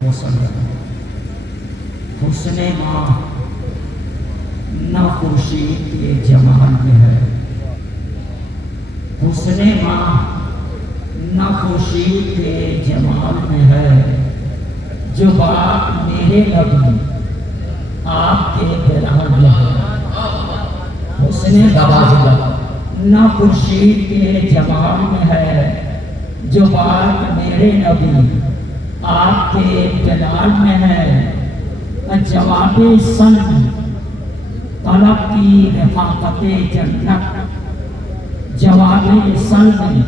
حسن ماہ نہ خورشید کے جمال میں ہے، حسن ماہ نہ خورشید کے جمال میں ہے، جو بات میرے نبی آپ کے بلال میں ہے۔ حسن ماہ نہ خورشید کے جمال میں ہے، جو بات میرے نبی آپ کے جلال میں ہے۔ جواب سلم طلب کی رفاقت جنت، جواب سلم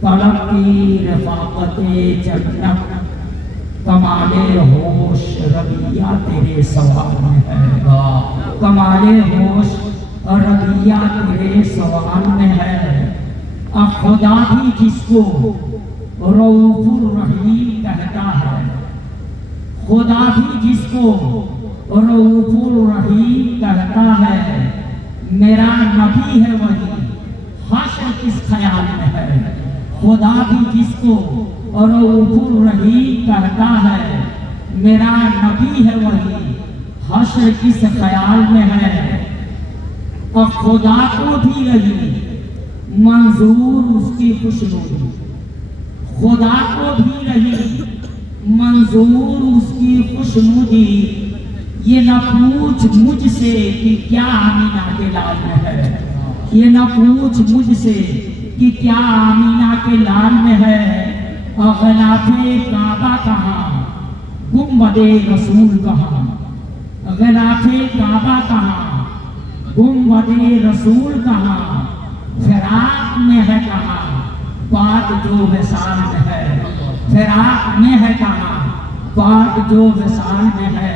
طلب کی رفاقت جنت، کمال ہوش ربیہ تیرے سوال میں ہے، کمال ہوش ربیہ تیرے سوال میں ہے۔ خدا بھی جس کو رؤوف الرحیم کہتا ہے، خدا بھی جس کو رؤوف الرحیم کہتا ہے، میرا نبی ہے وہی حشر کس خیال میں ہے۔ خدا بھی جس کو رؤوف الرحیم کہتا ہے، میرا نبی ہے وہی حشر کس خیال میں ہے۔ اور خدا کو بھی رہی منظور اس کی خوشنودی، خدا کو بھی رہی منظور اس کی خوشنودی، یہ نہ پوچھ مجھ سے کہ کیا آمینہ کے لال میں ہے، یہ نہ پوچھ مجھ سے کہ کیا آمینہ کے لال میں ہے۔ اور غلاف کعبہ کہاں، گنبد رسول کہاں، غلاف کعبہ کہاں، گنبد رسول کہاں، فراق میں ہے کہاں بات جو وصال میں ہے، فراق میں ہے کہاں بات جو وصال میں ہے۔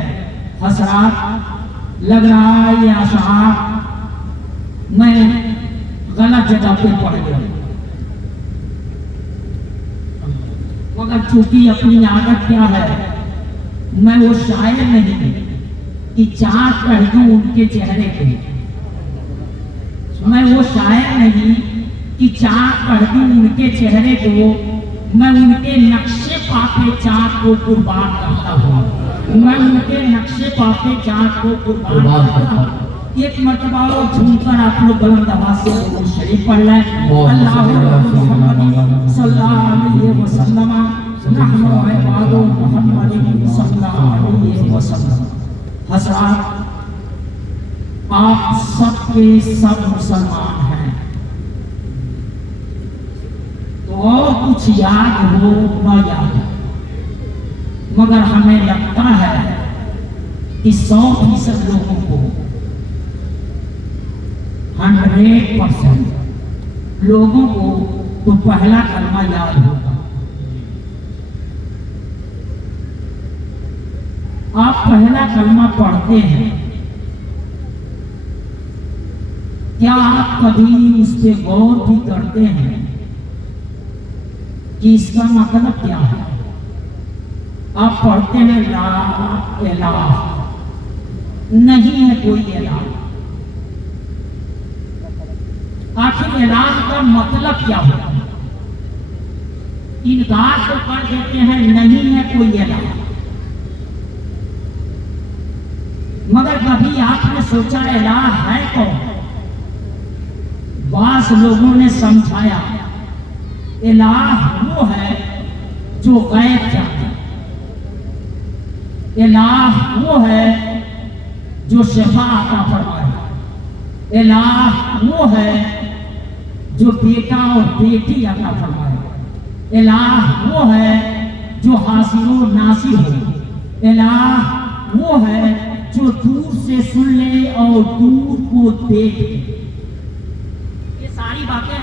حسرات لگ رہا ہے یہ اشعار میں غلط جگہ پہ پڑ گیا، مگر چونکہ اپنی عادت کیا ہے، میں وہ شاعر نہیں کہ چار کہہ دوں ان کے چہرے پہ، میں وہ شاعر نہیں کہ چار کہہ دوں ان کے چہرے کو، میں ان کے نقشے پاپے چاند کو قربان کرتا ہوں، میں ان کے نقشے پاپے چاند کو قربان کرتا ہوں۔ ایک مرتبہ اور جھوم کر آپ لوگ بلند آواز سے درود شریف پڑھ لیں۔ اللہم محمد صلی اللہ علیہ وسلم، نحن عباد محمد صلی اللہ علیہ وسلم۔ حضرات، آپ سب کے سب مسلمان ہیں، تو اور کچھ یاد ہو نہ یاد ہو، مگر ہمیں لگتا ہے کہ 100% لوگوں کو 100% لوگوں کو تو پہلا کلمہ یاد ہوگا۔ آپ پہلا کلمہ پڑھتے ہیں، کیا آپ کبھی اس پہ غور بھی کرتے ہیں کہ اس کا مطلب کیا ہے؟ آپ پڑھتے ہیں لا الہ، نہیں ہے کوئی الہ، آخر الہ کا مطلب کیا ہوتا ہے؟ انکار تو کر دیتے ہیں نہیں ہے کوئی الہ، مگر کبھی آپ نے سوچا الہ ہے کون؟ بعض لوگوں نے سمجھایا الہ وہ ہے جو غیب جانے، الہ وہ ہے جو شفا عطا فرمائے، الہ وہ ہے جو بیٹا اور بیٹی عطا فرمائے، الہ وہ ہے جو حاضر و ناصر ہو، الہ وہ ہے جو دور سے سن لے اور دور کو دیکھ لے۔ یہ ساری باتیں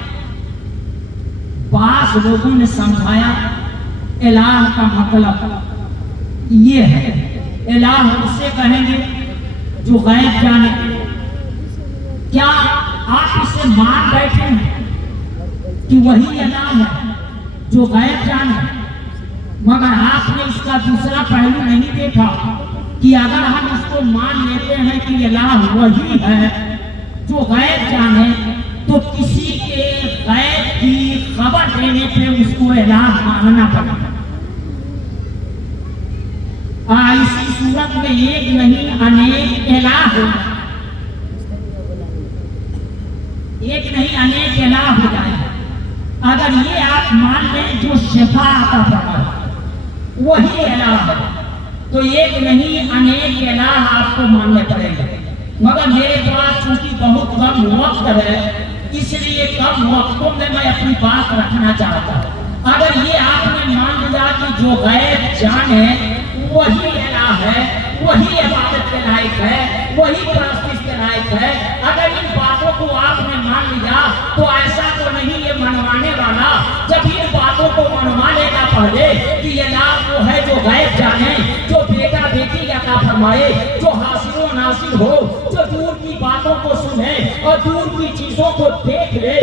بعض لوگوں نے سمجھایا الہ کا مطلب یہ ہے، الہ اسے کہیں گے جو غیب جانے۔ کیا آپ اسے مان بیٹھے ہیں کہ وہی الہ ہے جو غیب جانے؟ مگر آپ نے اس کا دوسرا پہلو نہیں دیکھا کہ اگر ہم اس کو مان لیتے ہیں کہ الہ وہی ہے جو غیب جانے، تو کسی کے غیب کی خبر دینے پہ اس کو الہ ماننا پڑتا ہے۔ इसी सूरत में एक नहीं अनेक इलाह हो, एक नहीं अनेक इलाह हो जाए। अगर ये आप मान लें जो शिफा आता फरमाए वही इलाह है, तो एक नहीं अनेक इलाह आपको मानने पड़ेगा। मगर मेरे पास चूंकि बहुत कम वक्त है, इसलिए कम वक्तों में मैं अपनी बात रखना चाहता हूँ। अगर ये आपने मान लिया कि जो गैर जाने वही इलाह है, वही इबादत के लायक है, वही परस्तिश के लायक है, अगर इन बातों को आपने मान लिया तो ऐसा तो नहीं ये मनवाने वाला जब इन बातों को मनवा लेगा पहले कि इलाह वो है जो गैर जाने, जो बेटा बेटी अता फरमाए, जो हासिल व नासिल हो, जो दूर की बातों को सुने और दूर की चीजों को देख ले,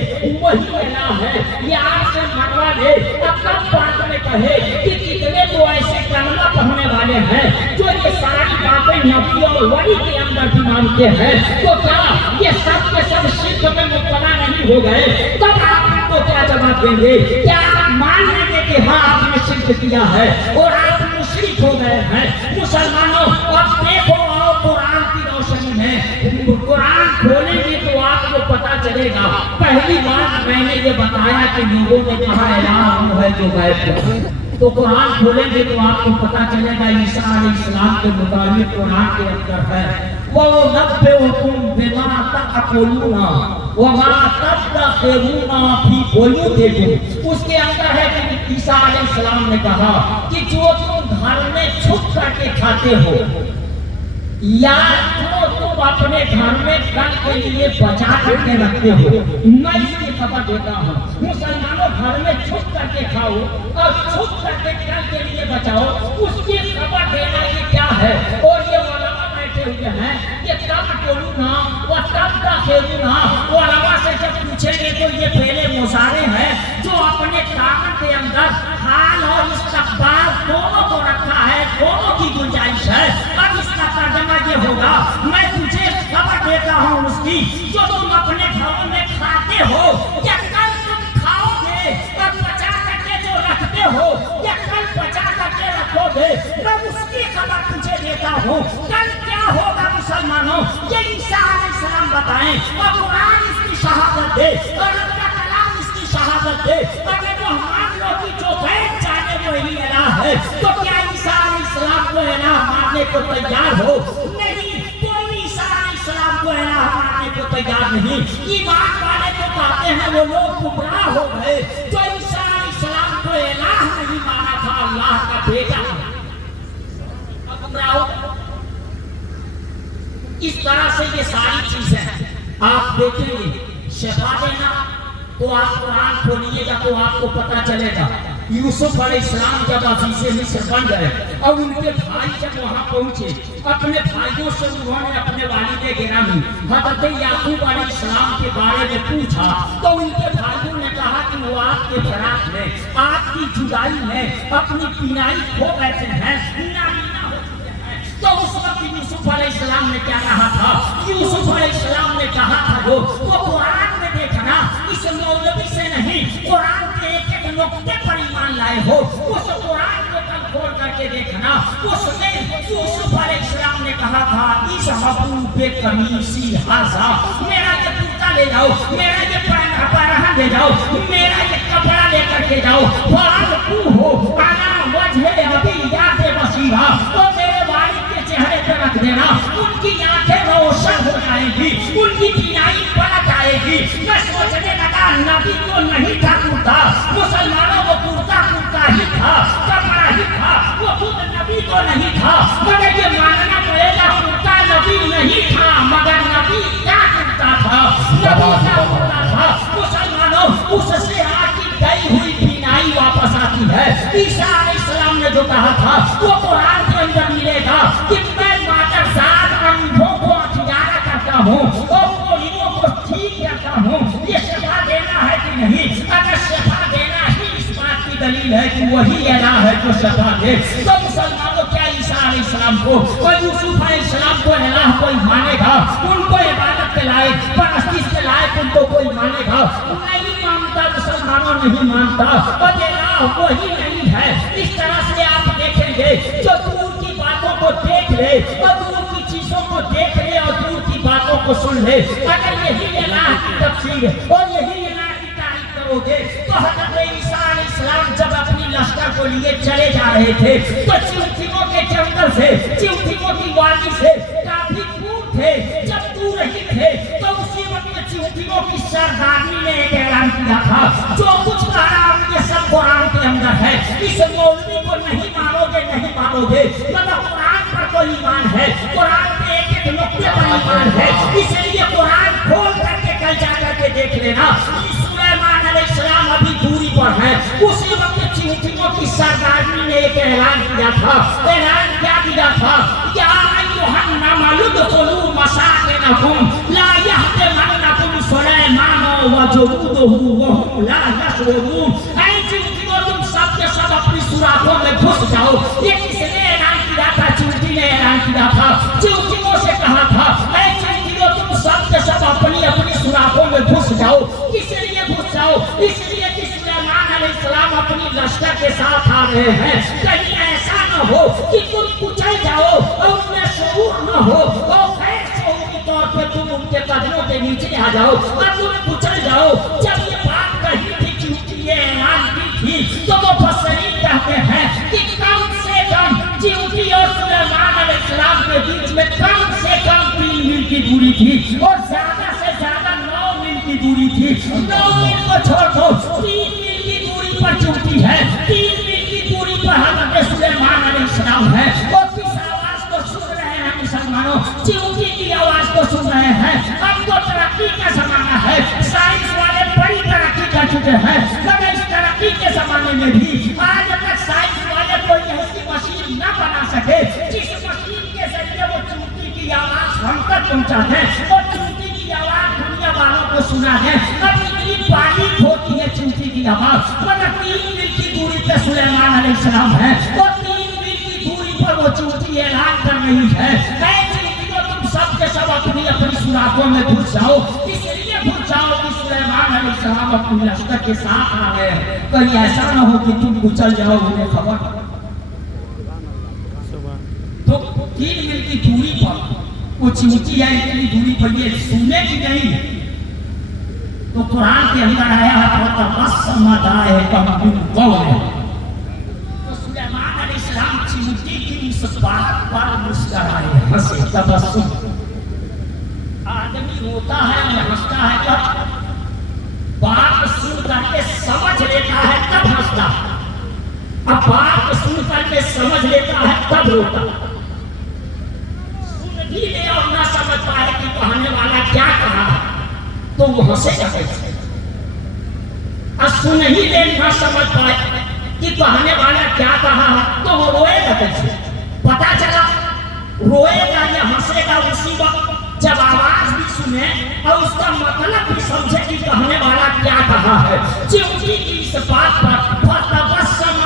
वही इलाह है। ये आपसे मनवा ले। अब तब बात में कहे कि कितने तो ऐसे कलमा पढ़ने वाले हैं जो ये सारी बातें नबी और वली के अंदर भी मानते हैं, तो क्या ये सब के सब शिर्क में मुब्तला नहीं हो गए? तब आप इनको क्या जवाब देंगे? क्या आप मान लेंगे कि हाँ आपने शिर्क किया है और आप मुशरिक हो गए हैं? मुसलमानों अब देखो आओ कुरान की रोशनी में, कुरान खोलेंगे तो आपको पता चलेगा। पहली बात मैंने ये बताया कि लोगों ने कहा इलाह वो है जो गैब है, तो कुरान खोलेंगे तो आपको पता चलेगा ईसा अलैहिस्सलाम के मुताबिक कुरान के अंदर है वो नब्बेउकुम बिमा तअकुलूना व मा तदखिरूना फी बुयूतिकुम। उसके अंदर है कि ईसा अलैहिस्सलाम ने कहा कि जो तुम घर में छुप करके खाते हो या जो तुम अपने घर में कल के लिए बचा करके रखते हो, मैं इसकी खबर देता हूँ। मुसलमानों घर में छुप करके खाओ और छुप करके कल के लिए बचाओ, उसकी खबर देना ये क्या है? और ये उलमा बैठे हुए हैं, ये तब बोलूना व तब तखेरूना, उलमा से जब पूछेंगे तो ये पहले मुसारे हैं जो अपने कामन के अंदर हाल और इस्तकबाल दोनों को रखा है, दोनों की गुंजाइश है। अब इसका तर्जुमा ये होगा, मैं तुझे खबर देता हूँ उसकी जो तुम अपने घरों में खाते हो या कल तुम खाओगे और बचा करके जो रखते हो या कल बचा करके रखोगे, मैं उसकी खबर तुझे देता हूँ। कल क्या होगा मुसलमानों, ये ईसा अलैहिस्सलाम बताएं और कुरान इसकी शहादत दे और अपना कलाम इसकी शहादत दे। अगर वो मान लो कि जो गैर जाने वही इलाह है, तो क्या ईसा अलैहिस्सलाम को इलाह मानने को तैयार हो? नहीं, कोई ईसा अलैहिस्सलाम को इलाह मानने को तैयार नहीं। ईमान वाले तो कहते हैं वो लोग गुमराह हो गए जो ईसा अलैहिस्सलाम को इलाह नहीं माना था, अल्लाह का बेटा गुमराह हो। इस तरह से ये सारी चीजें आप देखेंगे। शिफा देना तो आप कुरान खोलिएगा तो आपको पता चलेगा यूसुफ अलैहिस्सलाम जब अजीज़े मिस्र बन गए और उनके भाई जब वहां पहुंचे, अपने भाइयों से उन्होंने अपने वालिद गिरामी हज़रत याकूब अलैहिस्सलाम के बारे में पूछा, तो उनके भाइयों ने कहा कि वो आपके फराक में, आपकी जुदाई में अपनी पिनाई खो बैठे हैं, नामीना हो चुके हैं। तो उस वक्त यूसुफ अलैहिस्सलाम ने क्या कहा था? यूसुफ अलैहिस्सलाम ने कहा था वो कुरान में देखना, इस मौलवी से नहीं, कुरान के एक एक नुक्ते पर ईमान लाए हो, उस कुरान को कल खोल करके देखना। उसमें यूसुफ अलैहिस्सलाम ने कहा था इस हबू पे कमीसी हाजा, मेरा ये कुर्ता ले जाओ, मेरा ये पहना ले जाओ, मेरा ये कपड़ा लेकर के जाओ, फालतू हो आना वजह अभी याद बसीरा, तो मेरे वालिद के चेहरे पर रख देना, उनकी आंखें रोशन हो जाएंगी, उनकी बीनाई पलट आएगी। मैं सोचने लगा नबी तो नहीं था कुर्ता, मुसलमानों को कुर्ता कुर्ता ही था, कपड़ा ही था, वो खुद नबी तो नहीं था। मगर ये मानना पड़ेगा कुर्ता नबी नहीं था, मगर नबी क्या कुर्ता था, नबी क्या कुर्ता था। मुसलमानों उससे आपकी गई हुई बीनाई वापस आती है। ईसा अलैहिस्सलाम ने जो कहा था वो कुरान के अंदर मिलेगा कि मैं मादरसात अंधों को अखियारा करता हूँ और कोहियों को ठीक करता हूँ। ये शिफा देना है कि नहीं? अगर शिफा देना ही इस बात की दलील है कि वही इलाह है जो शिफा दे, तो मुसलमानों क्या ईसा अलैहिस्सलाम को और यूसुफ अलैहिस्सलाम को इलाह कोई मानेगा? उनको इबादत के लायक, परस्तिश के लायक उनको कोई मानेगा? नहीं मानता, मुसलमानों नहीं मानता, और इलाह वही नहीं है। इस तरह से आप देखेंगे जो दूर की बात देख ले और दूर की चीजों को देख ले और दूर की बातों को सुन ले। अगर यही अल्लाह की तफसीर और यही अल्लाह की तारीफ करोगे तो हज़रत ईसा अलैहिस्सलाम जब अपनी लश्कर को लिए चले जा रहे थे तो चिमटियों के जंगल से, चिमटियों की वादी से काफी दूर थे। जब दूर ही थे तो उसी वक्त चिमटियों की सरदारनी ने एक ऐलान किया था, जो कुछ कह रहा हूं ये सब कुरान के अंदर है। इस मौलवी को नहीं मानोगे, नहीं मानोगे, मतलब कुरान पर कोई ईमान है, कुरान के एक एक नुक्ते पर ईमान है। इसलिए कुरान खोल करके कल जा करके देख लेना। सुलेमान अलैहिस्सलाम अभी दूरी पर है। उसी वक्त चिमटियों की सरदारनी ने एक ऐलान किया था। ऐलान क्या किया था? या अय्युहन नमलुदखुलू मसाकिनकुम ला यहतिमन्नकुम सुलेमान व जुनूदुहु व हुम ला यशऊरून। ऐ चिमटियों तुम सब के सब अपनी सुराखों में घुस जाओ। ये किसने ऐलान किया था? चिमटी ने ऐलान किया था। चिमटियों से कहा था, ऐ चिमटियों तुम सब के सब अपनी अपनी सुराखों में घुस जाओ। किस लिए घुस जाओ? इसलिए कि सुलेमान अलैहिस्सलाम अपनी लश्कर के साथ आ रहे हैं। कहीं ऐसा न हो कि तुम कुचल जाओ और उनमें शऊर न हो और गैर शऊरी तौर पे तुम उनके कदमों के नीचे आ जाओ और तुम कुचल जाओ। जब ये बात कही थी, चिमटी ये ऐलान की थी, तो वो मुफस्सिरीन कहते हैं कि कम से कम चिमटी और सुलेमान अलैहिस्सलाम के बीच में कम से कम 3 मील की दूरी थी और ज्यादा से ज्यादा 9 मील की दूरी थी। 9 मील को छोड़ दो, 3 मील की दूरी पर चिमटी है, 3 मील की दूरी पर हज़रत सुलेमान अलैहिस्सलाम है। और किस आवाज को सुन रहे हैं मुसलमानों? चिमटी की आवाज को सुन रहे हैं। अब तो तरक्की का जमाना है, साइंस वाले बड़ी तरक्की कर चुके हैं, मगर इस तरक्की के जमाने में भी आज तक साइंस वाले कोई ऐसी मशीन न बना सके जिस मशीन के जरिए वो चिमटी की आवाज हम तक पहुंचा दे और चिमटी की आवाज दुनिया वालों को सुना दे। अब इतनी बारीक होती है चिमटी की आवाज, मगर 3 मील की दूरी पे सुलेमान अलैहिस्सलाम है और 3 मील की दूरी पर वो चिमटी ऐलान कर रही है, ऐ चिमटियों तुम सब के सब अपनी अपनी सुराखों में घुस जाओ। इसलिए घुस जाओ कि सुलेमान अलैहिस्सलाम अपनी लश्कर के साथ आ गए हैं। कहीं ऐसा न हो कि तुम कुचल जाओ, उन्हें खबर। तो 3 मील की दूरी पर वो चिमटी है, इतनी दूरी पर ये सुने की नहीं। तो कुरान के अंदर आया है तो सुलेमान अलैहिस्सलाम चिमटी की इस बात पर मुस्कुराए, हंसे, तबस्सुम। आदमी रोता है या हंसता है तब, बात सुन करके समझ लेता है तब हंसता, अब बात सुन करके समझ लेता है तब रोता। सुन भी ले और ना समझ पाए कि कहने वाला क्या कहा तो वो हंसेगा कैसे? और सुन ही ले ना समझ पाए कि कहने वाला क्या कहा तो वो रोएगा कैसे? पता चला रोएगा या हंसेगा उसी वक्त जब आवाज भी सुने और उसका मतलब भी समझे कि कहने वाला क्या कहा है। चिमटी की इस बात पर तो तबस्सुम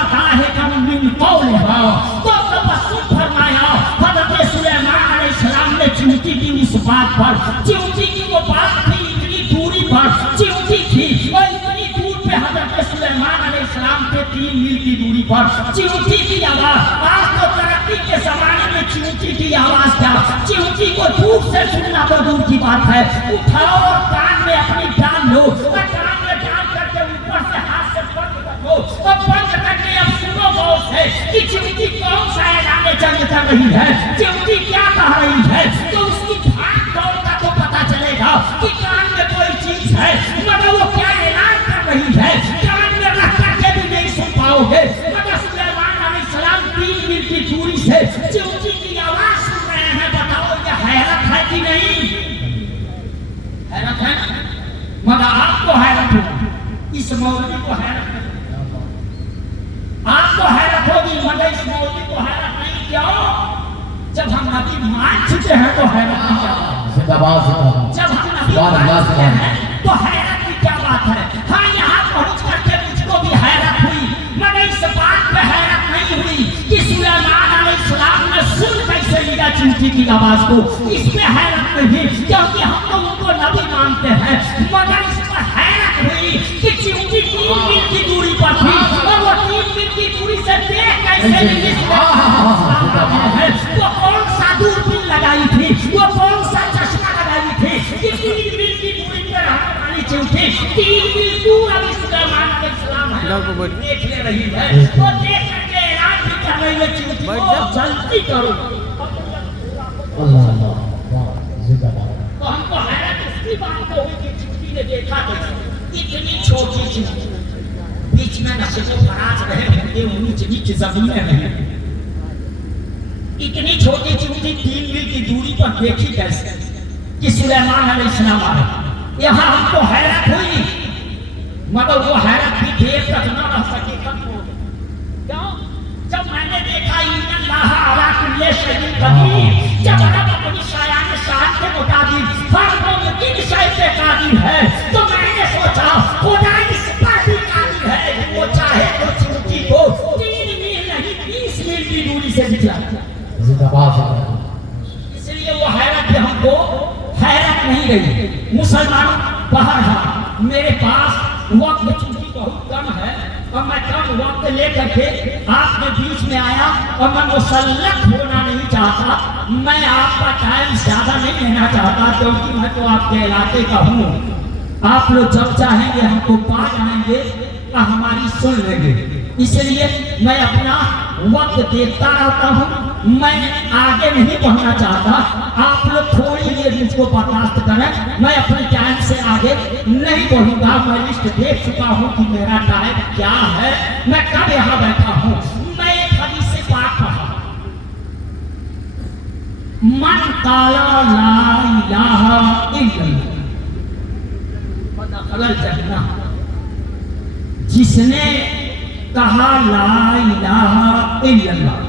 फरमाया हज़रत सुलेमान अलैहिस्सलाम ने चिमटी की इस बात पर। चिमटी की वो बात थी इतनी दूरी पर चिमटी थी और इतनी दूर पे हज़रत सुलेमान अलैहिस्सलाम के 3 मील की दूरी पर चिमटी की आवाज। आज तो तरक्की के जमाने में चिमटी की आवाज क्या, चिमटी को दूर से सुनना तो दूर की बात है, उठाओ और कान में अपनी डाल लो और कान में डाल करके ऊपर से हाथ से बंद कर दो और बंद करके अब सुनो गौर से कि चिमटी कौन सा ऐलान जंग कर रही है, चिमटी क्या कह रही है। तो उसकी भाग दौड़ का तो पता चलेगा कि कान में कोई चीज है, मगर वो क्या ऐलान कर रही है कान में रख करके भी नहीं सुन पाओगे। मगर सुलेमान अलैहिस्सलाम 3 मील की दूरी से चिमटी की आवाज सुन रहे हैं। बताओ ये हैरत है कि नहीं? हैरत है, मगर आपको हैरत होगी, इस मौलवी को हैरत नहीं। आपको हैरत होगी मगर इस मौलवी को हैरत नहीं। क्यों? जब हम नबी मान चुके हैं तो हैरत नहीं क्या बात? जब हम नबी मान चुके हैं तो हैरत की क्या बात है? हाँ, यहाँ पहुँच करके मुझको भी हैरत हुई, मगर इस बात पे हैरत नहीं हुई कि सुलेमान अलैहिस्सलाम ने सुन कैसे लिया चिमटी की आवाज को। इसमें हैरत नहीं क्योंकि हम लोग उनको नबी मानते हैं, मगर इस पर हैरत हुई कि चिमटी 3 मील की दूरी पर थी और वो 3 मील की दूरी से देख कैसे है। वो कौन सा دیکھ لے رہی ہے تو دیکھ کر کے اعلان بھی کر رہی ہے چونٹی کو جلدی کرو. اللہ اللہ زندہ باد. تو ہم کو حیرت اس کی بات کو ہوئی کہ چونٹی نے دیکھا کہ اتنی چھوٹی چونٹی بیچ میں نشے و فراز رہے ہوں گے, اونچ نیچ زمینیں ہیں, اتنی چھوٹی چونٹی 3 میل کی دوری پر دیکھی کیسے کہ سلیمان علیہ السلام آئے. یہاں ہم کو حیرت ہوئی مگر وہ حیرت بھی دیر تک نہ رہ سکے, ختم ہو گئی. کیوں؟ جب میں نے دیکھا ان اللہ علی کل شیء قدیر, جب رب اپنی شایان شان کے مطابق ہر ممکن شے پہ قادر ہے تو میں نے سوچا خدا اس پر بھی قادر ہے, وہ چاہے تو چونٹی کو 3 میل نہیں 20 میل کی دوری سے دکھلا دے. زندہ باد. اس لیے وہ حیرت بھی ہم کو حیرت نہیں رہی. مسلمانوں بہرحال میرے پاس وقت چونکہ بہت کم ہے اور میں کم وقت لے کر کے آپ کے بیچ میں آیا اور میں مسلط ہونا نہیں چاہتا, میں آپ کا ٹائم زیادہ نہیں لینا چاہتا کیونکہ میں تو آپ کے علاقے کا ہوں. آپ لوگ جب چاہیں گے ہم کو پا جائیں گے اور ہماری سن لیں گے, اس لیے میں اپنا وقت دیکھتا رہتا ہوں, میں آگے نہیں بڑھنا چاہتا. آپ لوگ تھوڑی دیر مجھ کو برداشت کریں, میں اپنے ٹائم سے آگے نہیں بڑھوں گا. میں لسٹ دیکھ چکا ہوں کہ میرا ٹائم کیا ہے, میں کب یہاں بیٹھا ہوں. میں ایک حدیث سے پاک پڑھا, من قال لا الہ الا اللہ فدخل الجنہ, جس نے کہا لا الہ الا اللہ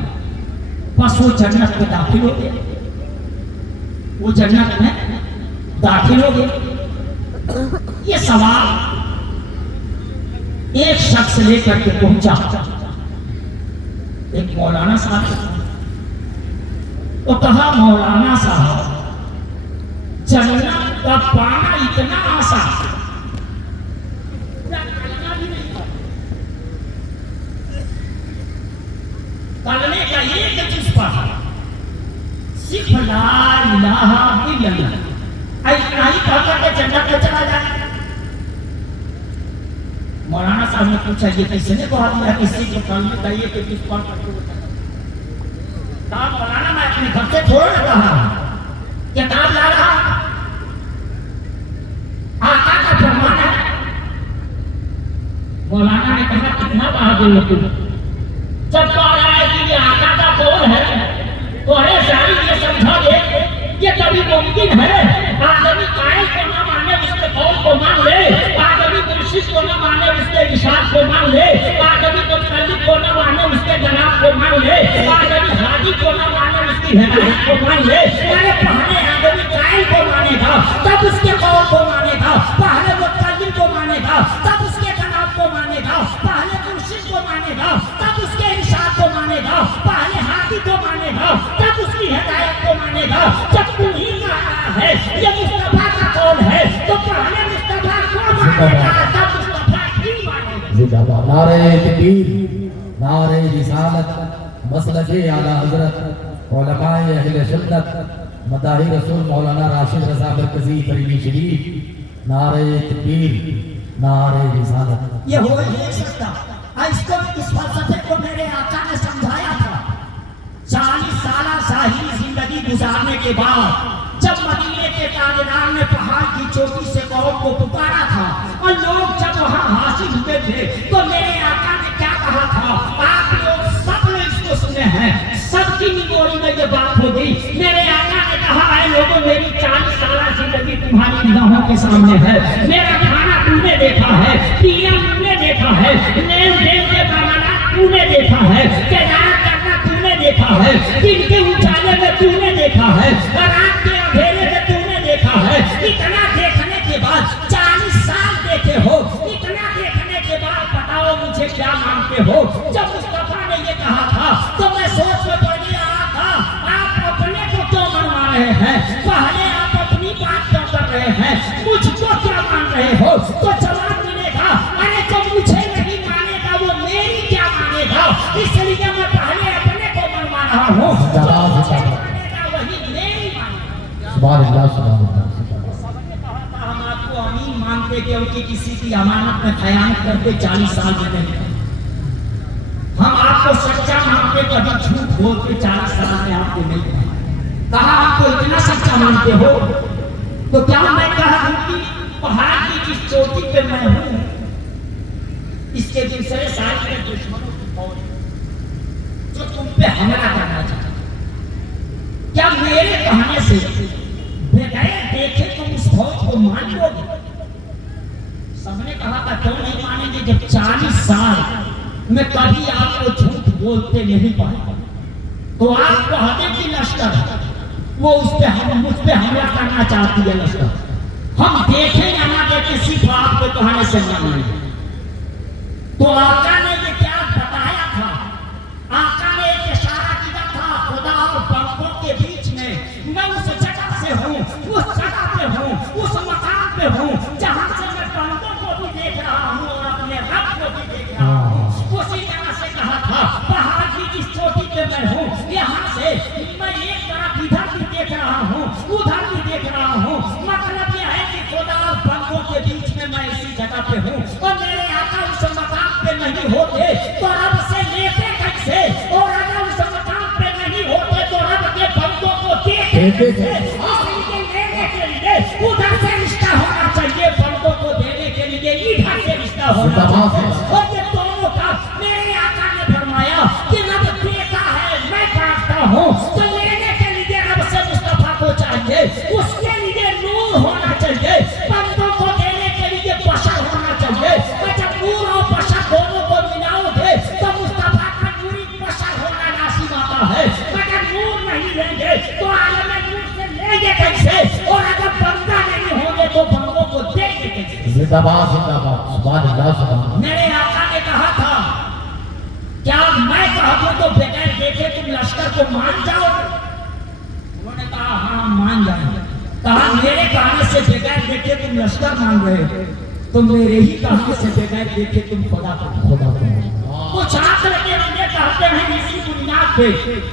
بس وہ جنت میں داخل ہو گیا, وہ جنت میں داخل ہو گیا. یہ سوال ایک شخص لے کر کے پہنچا, ایک مولانا صاحب. تو کہا مولانا صاحب جنت کا پانا اتنا آسان پڑھنے کا ایک چیز پڑھا, صرف لا الہ الا اللہ, اتنا ہی پڑھ کر کے جنت میں چلا جائے. مولانا صاحب نے پوچھا یہ کسی نے کہا دیا کسی کو پڑھنے کا ایک چیز پڑھ کر کے کہا مولانا میں اپنے گھر سے چھوڑ رہا کتاب لا رہا, آقا کا فرمان ہے. مولانا نے کہا کتنا بہادر ہو تم, جب کہا رہا ہے کہ یہ آقا کا قول ہے تو ارے شاید یہ سمجھا دے یہ کبھی ممکن ہے آدمی قائل کو نہ مانے اس کے قول کو مان لے, آدمی مرشد کو نہ مانے اس کے ارشاد کو مان لے, آدمی متکلم کو نہ مانے اس کے جناب کو مان لے, آدمی حاجی کو نہ مانے اس کی ہدایت کو مان لے. ارے پہلے آدمی قائل کو مانے گا تب اس کے قول کو مانے گا, پہلے متکلم کو مانے گا تب اس کے جناب کو مانے گا, پہلے مرشد کو مانے گا تب اس کے ارشاد کو مانے گا, پہلے حاجی کو مانے گا تب اس کی ہدایت کو مانے گا. جب تم ہی کہا ہے یہ مصطفیٰ کا قول ہے تو پہلے مصطفیٰ کو مانے گا تب مصطفیٰ کی مانے گا. زندہ باد. نعرہ تکبیر, نعرہ رسالت, مسلک اعلی حضرت علماء اہل سنت مداحی رسول مولانا راشد رضا مرکزی فریدی شریف. نعرہ تکبیر, نعرہ رسالت. یہ ہو ہی نہیں سکتا. اس فلسفے کو میرے آقا نے سمجھایا تھا 40 سالہ ظاہری زندگی گزارنے کے بعد جب مدینے کے تاجدار نے پہاڑ کی چوٹی سے قوم کو پکارا تھا اور لوگ جب وہاں حاصل ہوئے تھے تو میرے آقا نے کیا کہا تھا, آپ لوگ سب نے اس کو سنے ہیں, سب کی میموری میں یہ بات ہو گئی. میرے آقا نے کہا اے لوگوں میری 40 سالہ زندگی تمہاری نگاہوں کے سامنے ہے, میرا کھانا تم نے دیکھا ہے, پینا تم نے دیکھا ہے, لین دین کے معاملات تم نے دیکھا ہے, تجارت کرنا تم نے دیکھا ہے, دن کے اجالے میں تم نے دیکھا ہے, رات کے اندھیرے میں تم نے دیکھا ہے. اتنا دیکھنے کے بعد 40 سال دیکھے ہو, اتنا دیکھنے کے بعد بتاؤ مجھے کیا مانتے ہو. جب مصطفیٰ نے یہ کہا تھا تو میں سوچ میں پڑ گیا آقا آپ اپنے کو کیوں منوا رہے ہیں, پہلے آپ اپنی بات کیوں کر رہے ہیں, مجھ کو کیا مان رہے ہو. تو جواب ملے گا ارے جو مجھے نہیں مانے گا وہ میری کیا مانے گا, اس لیے میں پہلے اپنے کو منوا رہا ہوں, جو مجھے مانے گا وہی میری مانے گا. سبحان اللہ, سبحان اللہ. سب نے کہا تھا ہم آپ کو امین مانتے मानते, क्योंकि किसी की अमानत में खयानत करते 40 साल में नहीं। हम आपको सच्चा मानते, कभी झूठ बोलते 40 साल में आपको नहीं। कहा आपको इतना सच्चा मानते हो तो क्या मैं कहा हूं कि पहाड़ की जिस चोटी पे मैं हूं, इसके दूसरे साइड में दुश्मनों की फौज जो तुम पे हमला करना चाहते, क्या मेरे कहने से बगैर देखे तुम उस फौज को मान लोगे? सबने कहा था क्यों नहीं मानेंगे, जब 40 साल में कभी आपको झूठ बोलते नहीं पाए तो आप कहते कि लश्कर वो मुझ पे हमला करना चाहती है लश्कर, हम देखें या ना देखें सिर्फ आपके कहने से मानेंगे। तो आका ने ये क्या बताया था? आका ने एक इशारा किया था खुदा और बंदों के बीच में, मैं उस जगह से हूँ, उस जगह पे हूँ, उस मकान पे हूँ जहाँ से मैं बंदों को भी देख रहा हूँ और अपने रब को भी देख रहा हूँ। उसी तरह से कहा था पहाड़ की जिस चोटी पे मैं हूँ, यहाँ से मैं एक तरफ इधर भी देख रहा हूँ, उधर भी देख रहा हूँ। मतलब यह है कि खुदा और बंदों के बीच में मैं इसी जगह पे हूँ और मेरे आका उस मकान पे नहीं होते तो रब से लेते कैसे, और अगर उस मकान पे नहीं होते तो रब के बंदों को देते कैसे? इसलिए लेने के लिए उधर से रिश्ता होना चाहिए, बंदों को देने के लिए इधर से रिश्ता होना चाहिए। और ये दोनों का मेरे आका ने फरमाया कि रब देता है, मैं बांटता हूँ, तो लेने के लिए रब से मुस्तफा को चाहिए, उसके लिए नूर होना चाहिए, बंदों को देने के लिए बशर होना चाहिए। और जब नूर और बशर दोनों को मिलाओगे तो मुस्तफा का नूरी बशर होना लाजिम आता है। अगर नूर नहीं लेंगे तो आलम नूर से लेंगे कैसे, और अगर बंदा नहीं होंगे तो बंदों को देंगे कैसे? जिंदाबाद जिंदाबाद, सुभान अल्लाह सुभान अल्लाह। मेरे आका ने कहा था क्या मैं कहूं तो बगैर देखे तुम लश्कर को मान जाओगे? उन्होंने कहा हाँ मान जाएंगे। कहा मेरे कहने से बगैर देखे तुम लश्कर मान रहे हो तो मेरे ही कहने से बगैर देखे तुम खुदा को कुछ आंकड़ के लिए कहते हैं इसी बुनियाद पे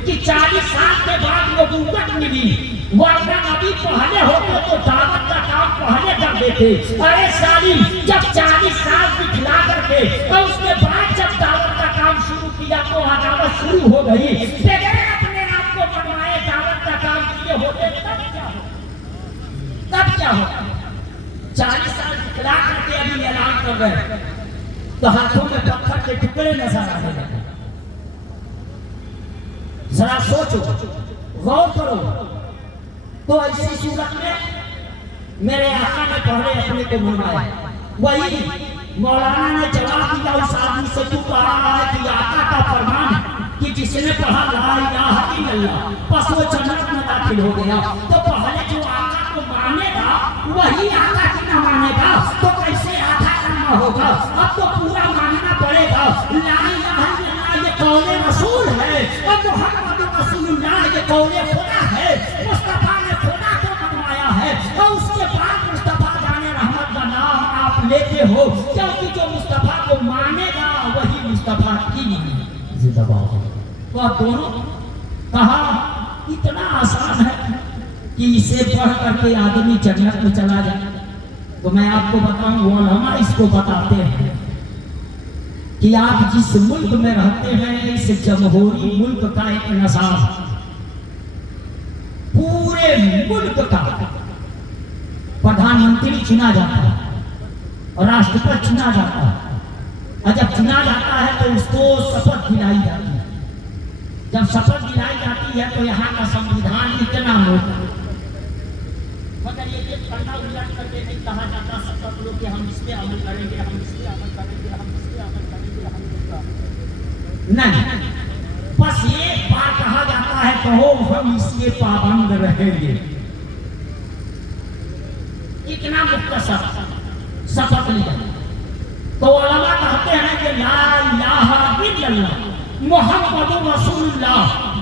कि 40 साल के बाद नबूवत मिली, वरना नबी पहले होते तो दावत का काम पहले कर देते। अरे साली जब 40 साल दिखला करके और उसके बाद जब दावत का काम शुरू किया तो अदावत शुरू हो गई, बगैर अपने आप को बनवाए दावत का काम किए होते तब क्या होगा? 40 साल दिखला करके अभी ऐलान कर रहे तो हाथों में पत्थर के टुकड़े नजर आने लगे। जरा सोचो, गौर करो। तो ऐसी सूरत में मेरे आका ने पहले अपने को मनवाया। वही मौलाना ने जवाब दिया उस आदमी से, तू कह रहा है कि आका का फरमान कि जिसने पढ़ा ला इलाहा इल्लल्लाह बस वो जन्नत में दाखिल हो गया। तो पहले जो आका को मानेगा वही आका की न मानेगा तो कैसे आका करना होगा? अब तो पूरा मानना पड़ेगा। ला इलाहा इल्लल्लाह ये कौले रसूल है और मोहम्मद रसूलुल्लाह ये कौले खुदा है। मुस्तफा ने खुदा को मनवाया है और उसके बाद मुस्तफा जाने रहमत का नाम आप लेते हो, क्योंकि जो मुस्तफा को मानेगा वही मुस्तफा की मानेगा। जिंदाबाद। तो आप दोनों कहा इतना आसान है कि इसे पढ़ करके आदमी जन्नत में चला जाए। तो मैं आपको बताऊं, उलमा इसको बताते हैं कि आप जिस मुल्क में रहते हैं इस जमहूरी मुल्क का एक निज़ाम, पूरे मुल्क का प्रधानमंत्री चुना जाता है और राष्ट्रपति चुना जाता है, और जब चुना जाता है तो उसको शपथ दिलाई जाती है। जब शपथ दिलाई जाती है तो यहाँ का संविधान इतना मोटा, मगर ये पन्ना उलट करके नहीं कहा जाता सब लोग कि हम इस पे अमल करेंगे, हम इस पे अमल करेंगे, हम इस पे अमल करेंगे, हम इसका नहीं, बस ये बार कहा जाता है कहो हम इसके पाबंद रहेंगे। इतना मुख्तसर शपथ लिया। तो उलमा कहते हैं कि ला इलाहा इल्लल्लाह मुहम्मदुर रसूलुल्लाह,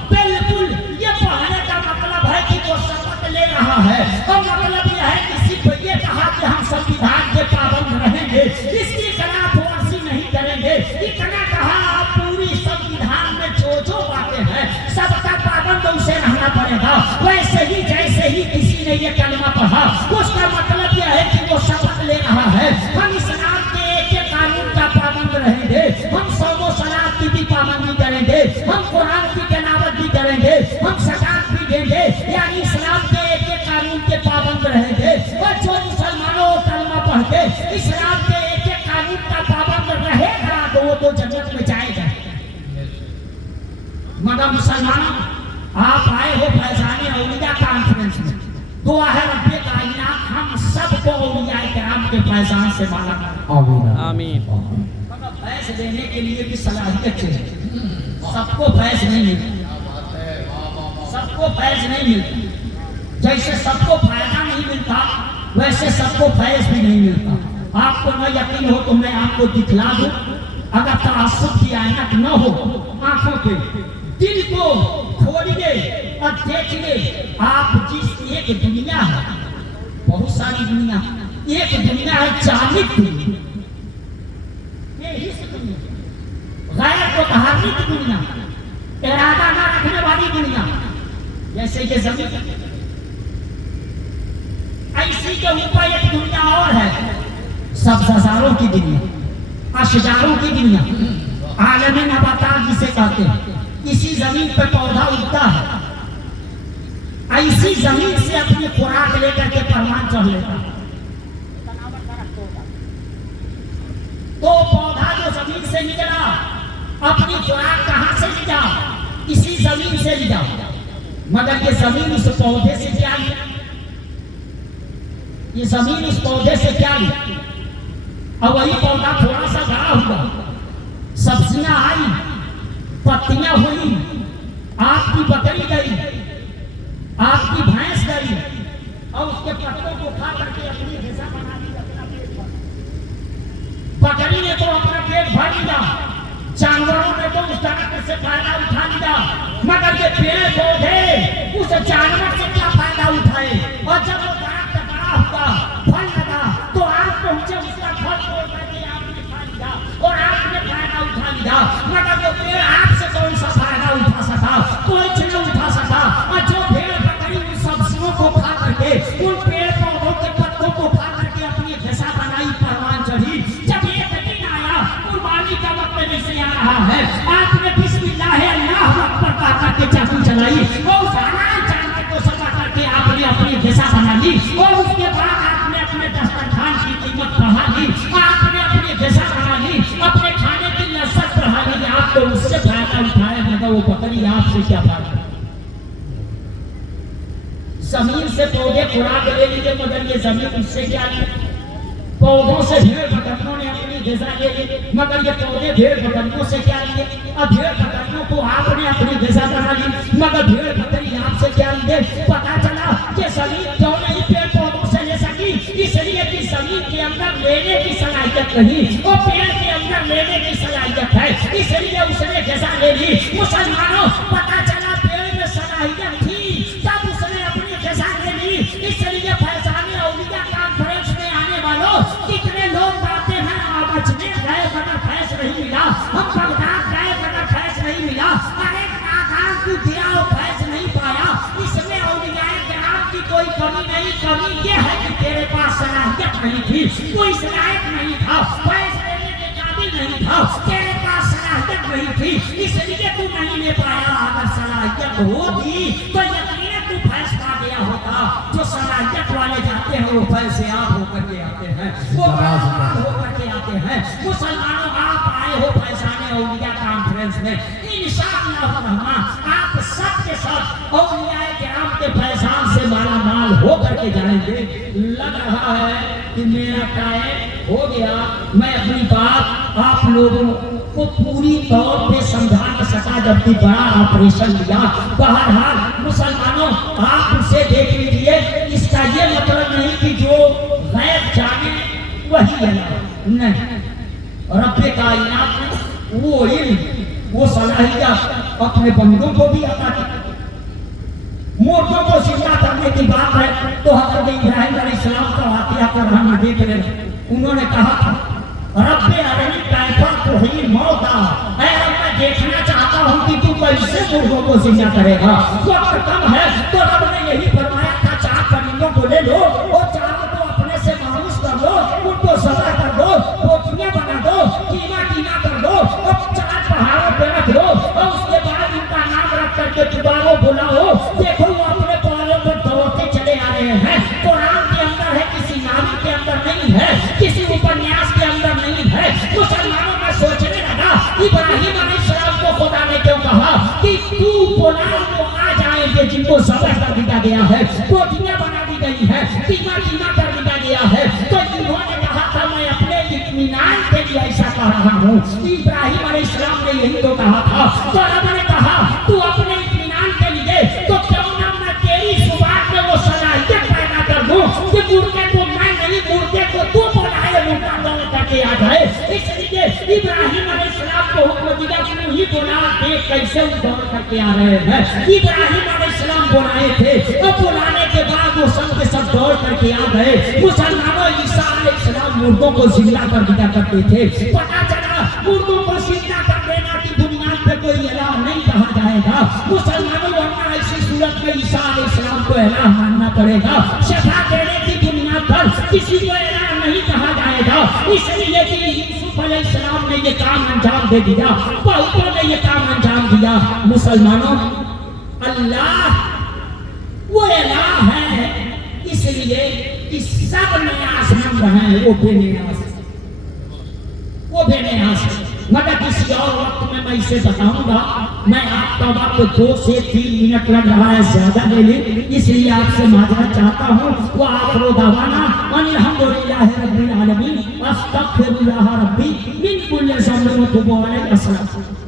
बिल्कुल ये कहने का मतलब है कि वो शपथ ले रहा है और मतलब यह है कि सिर्फ ये कहा कि हम संविधान के पाबंद रहेंगे, इसकी खिलाफ वर्जी नहीं करेंगे। इतना कहा आप पूरी संविधान में जो बातें हैं सबका पाबंद उसे रहना पड़ेगा। वैसे ही जैसे ही किसी ने ये कलमा पढ़ा उसका मतलब यह है कि वो शपथ ले रहा है کریں گے, ہم زکات بھی دیں گے, یعنی اسلام کے ایک ایک قانون کے پابند رہیں گے. اور جو مسلمانوں کلمہ پڑھ کے اسلام کے ایک ایک قانون کا پابند رہے گا تو وہ تو جنت میں جائے گا. مگر مسلمانوں, آپ آئے ہو فیضان اولیاء کانفرنس میں, دعا ہے رب کائنات ہم سب کو اولیاء کرام کے فیضان سے مالا کرے. آمین. مگر فیض دینے کے لیے بھی صلاحیت چاہیے. سب کو فیض نہیں ملتا, سب کو فیض نہیں ملتا. جیسے سب کو فائدہ نہیں ملتا ویسے سب کو فیض بھی نہیں ملتا. آپ کو نہ یقین ہو تو میں آپ کو دکھلا دوں. اگر تعصب کی عینت نہ ہو آنکھوں پہ, دل کو کھولیے اور دیکھیے. آپ جس ایک دنیا ہے, بہت ساری دنیا, ایک دنیا ہے چالک دنیا, غیر کو تحرک دنیا, ارادہ نہ رکھنے والی دنیا. جیسے کہ زمین, ایسی کے اوپر ایک دنیا اور ہے, سبزاروں کی دنیا, اشجاروں کی دنیا, عالم نباتات جسے کہتے ہیں. اسی زمین پہ پودا اگتا ہے, ایسی زمین سے اپنی خوراک لے کر کے پروان چڑھ لیتا ہے. تو پودا جو زمین سے نکلا اپنی خوراک کہاں سے لیا؟ اسی زمین سے لیا. مگر یہ زمین اس پودے سے کیا لیا؟ یہ زمین اس پودے سے کیا لیا؟ اور وہی پودا تھوڑا سا بڑا ہوا, سبزیاں آئی, پتیاں ہوئی, آپ کی بکری گئی, آپ کی بھینس گئی, اور اس کے پتوں کو کھا کر کے اپنی غذا بنا لی, اپنا پیٹ بھر. بکری نے تو اپنا پیٹ بھر لیا, جانوروں نے تو اس درخت سے فائدہ اٹھا لیا. مگر یہ پیڑ پودے اس جانور سے کیا فائدہ اٹھائے؟ اور جب وہ درخت بڑا ہوا, پھل لگا, تو آپ پہنچے اس کا پھل توڑ کر کے آپ نے کھا لیا اور آپ نے فائدہ اٹھا لیا. مگر وہ پیڑ آپ سے کون سا فائدہ اٹھا سکا؟ کوئی چیز اٹھا سکا. اور جو بھیڑ بکری ان سبزیوں کو کھا کر کے, ان پیڑ پودوں کے پتوں کو کھا کر کے اپنی غذا بنائی, پروان چڑھی. جب ایک دن آیا, قربانی کا وقت نہیں آ رہا ہے, آپ نے بسم اللہ اللہ اکبر کہا کر کے چاقو چلائی, اور اس حلال جانور کو ذبح کر کے آپ نے اپنی غذا بنا لی. اور اس کے بعد آپ نے اپنے دسترخوان کی قیمت بڑھا لی, آپ نے اپنی غذا بنا لی, اپنے کھانے کی لذت بڑھا لی. آپ تو اس سے فائدہ اٹھائے, مگر وہ بکری آپ سے کیا فائدہ؟ زمین سے پودے خوراک لے لیے, مگر یہ زمین اس سے کیا لی؟ پودوں سے بھیڑ بکریوں نے اپنی غذا لے لی, مگر یہ پودے بھیڑ بکریوں سے کیا لیے؟ اب بھیڑ بکریوں کو آپ نے اپنی غذا بنا لی, مگر بھیڑ بکری آپ سے کیا لیے؟ پتا چلا کہ زمین کیوں نہیں پیڑ پودوں سے لے سکی؟ اس لیے کہ زمین کے اندر لینے کی صلاحیت نہیں, اور پیڑ کے اندر لینے کی صلاحیت ہے, اس لیے اس نے غذا لے لی. مسلمانوں, پتا چلا پیڑ میں صلاحیت تھی تب اس نے اپنی غذا لے لی. اس لیے فیضان اولیاء کانفرنس میں آنے والوں, کتنے لوگ آتے ہیں, بچنے گئے مگر فیض نہیں ملا, ہم بغداد گئے مگر فیض نہیں ملا, ارے ناکام کی دیا اور فیض نہیں پایا. اس میں اولیاء کرام کی کوئی کمی نہیں, کمی یہ ہے کہ تیرے پاس صلاحیت نہیں تھی, کوئی صلاحیت نہیں تھا, فیض لینے کے قابل نہیں تھا, تیرے پاس صلاحیت نہیں تھی, اس لیے تو نہیں لے پایا. اگر صلاحیت ہوتی تو یقیناً تو فیض پا گیا ہوتا. جو صلاحیت والے جاتے ہیں وہ فیض سے آپ ہو کر کے آتے ہیں, وہ برآمد ہو کر کے آتے ہیں. مسلمانوں, آپ آئے ہو فیضان اولیاء کانفرنس میں, انشاءاللہ الرحمن آپ سب کے ساتھ اولیاء کرام کے فیضان سے مالا مال ہو کر کے جائیں گے. لگ رہا ہے کہ میرا ٹائم ہو گیا. میں اپنی بات آپ لوگوں کو پوری طور پہ سمجھا نہ سکا جب بھی بڑا آپریشن لیا. بہرحال مسلمانوں, آپ اسے دیکھ لیجیے. اس کا یہ مطلب نہیں کہ جو غیب جانے وہی ہے, نہیں. رب کائنات نے وہ علم, وہ صلاحیت اپنے بندوں کو بھی عطا کی. مردوں کو زندہ کرنے کی بات ہے تو حضرت ابراہیم علیہ السلام کا واقعہ قرآن میں دیکھ لیں. انہوں نے کہا تھا, رب ارنی کیف تحیی الموتیٰ, اے رب میں دیکھنا چاہتا ہوں کہ تو کیسے مردوں کو زندہ کرے گا. وقت کم ہے تو رب نے یہی فرمایا تھا, 4 پرندوں کو لے لو اور 4 کو اپنے سے مانوس کر دو, ان کو ذبح کر دو, پوتیاں بنا دو, کینا کر دو, اور 4 پہاڑوں پہ رکھ دو, اور اس کے بعد ان کا نام رکھ کر کے बुलाओ। देखो वो अपने पैरों पर दौड़ते चले आ रहे हैं। कुरान के अंदर है, किसी नावी के अंदर नहीं है, किसी उपन्यास के अंदर नहीं है। मुसलमानों में सोचने लगा, इब्राहिम अलैहिस्सलाम को खुदा ने क्यों कहा कि तू बुला, वो आ जाएंगे जिनको ज़बह कर दिया गया है, रोटियां बना दी गई है, कीमा कर दिया गया है। तो इन्होंने कहा था मैं अपने इत्मीनान के लिए ऐसा कह रहा हूँ। इब्राहिम अलैहिस्सलाम ने यही तो कहा था। तो रब ने कहा तू अपने इत्मीनान के लिए, तो क्यों ना मैं तेरी जुबान में वो सलाहियत पैदा कर दूं कि मुर्गे को मैं नहीं, मुर्गे को तू बुलाए, मुर्गा दौड़ करके आ जाए। इसलिए इब्राहिम अलैहिस्सलाम को हुक्म दिया कि तू ही बुला, देख कैसे वो दौड़ करके आ रहे हैं। इब्राहिम अलैहिस्सलाम बुलाए थे, और बुलाने के बाद वो सब के सब दौड़ करके आ गए। मुसलमानों ईसा अलैहिस्सलाम मुर्गों को जिंदा कर दिया करते थे। पता चला मुर्गों को जिंदा कर देना की बुनियाद पे कोई इलाह नहीं कहा जाएगा। मुसलमानों वरना ऐसी सूरत में ईसा अलैहिस्सलाम को इलाह मानना पड़ेगा। शफा देने की बुनियाद पर किसी को इलाह नहीं कहा जाएगा। इसलिए कि यूसुफ अलैहिस्सलाम ने ये काम अंजाम दे दिया, बहुतों ने ये काम अंजाम दिया। मुसलमानों, अल्लाह वो इलाह है, इसलिए कि सब न्यासमंद हैं, वो बेनियाज मगर किसी और वक्त में मैं इसे बताऊंगा। मैं आपका वक्त 2 से 3 मिनट लग रहा है, ज्यादा ले ली, इसलिए आपसे माजरत चाहता हूँ। वो आखिर दावाना अल्हम्दुलिल्लाहि रब्बिल आलमीन, अस्तगफिरुल्लाह रब्बी मिन कुल्ली ज़ंबिन व अतूबु अलैहि।